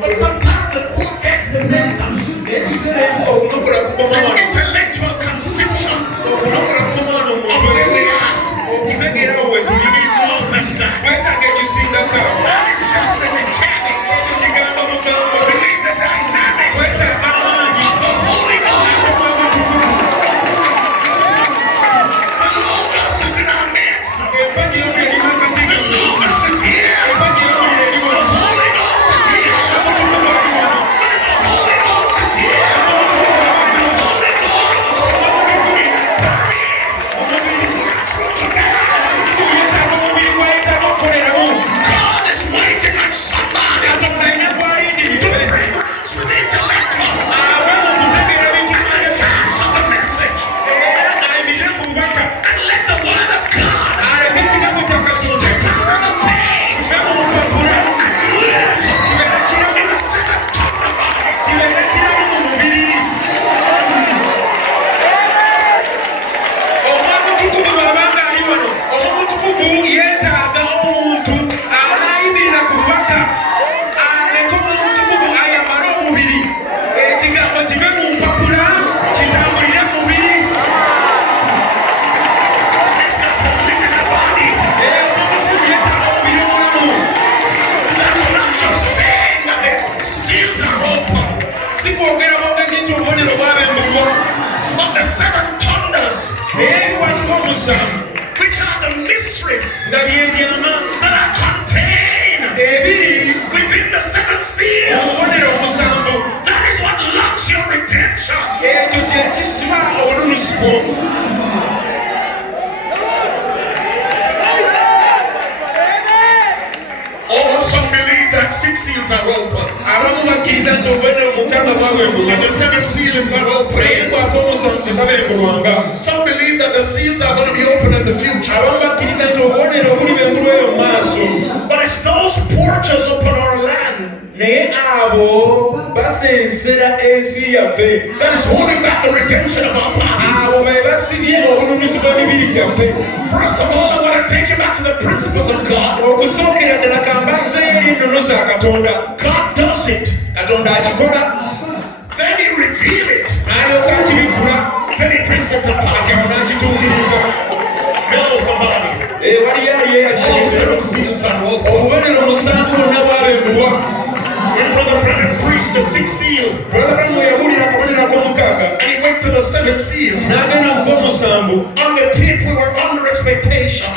But sometimes the quote gets the mental. An intellectual conception of where we are. We need more than that. That is just the mechanics. We need the dynamics of the Holy Ghost. The Logos is in our midst. The Logos is here. The Holy Ghost is here. The Holy Ghost is here. The Holy Ghost works for today. God is waiting on somebody to bring rocks with intellectuals and the chance of the message. And let the word of God step out of the page and live in the seven-ton of It's got to live in the body. That's not just saying that the seals are open, but the seven thunders, which are the mysteries that are contained within the seven seals. That is what locks your redemption. All some believe that six seals are open and the seventh seal is not open. Some believe that the seals are going to be open in the future. But it's those porches upon our land that is holding back the redemption of our bodies. First of all, I want to take you back to the principles of God. God does it. Then he reveals it. Then he brings it to pass. Hello, somebody. All seven seals are open. When Brother Brennan preached the sixth seal, and he went to the seventh seal, on the tip we were under expectation.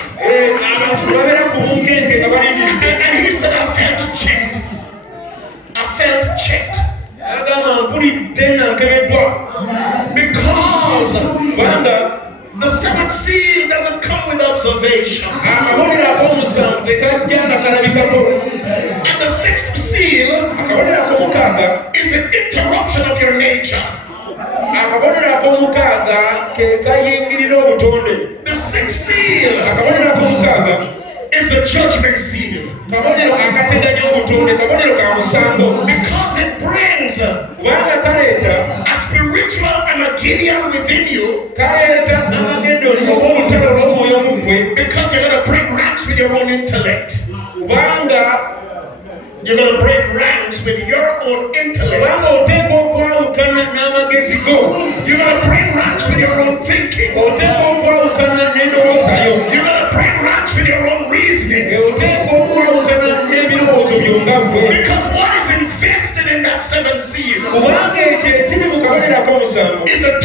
And he said, I felt checked. I felt checked. Because the seventh seal doesn't come with observation. And the sixth seal is an interruption of your nature. The sixth seal is the judgment seal. Because it brings a spiritual Armageddon within you. Because you're going to break ranks with your own intellect. You're going to break ranks with your own intellect. You're going to break ranks with your own thinking. You're going to break ranks with your own reasoning. Because what is invested in that seventh seal is a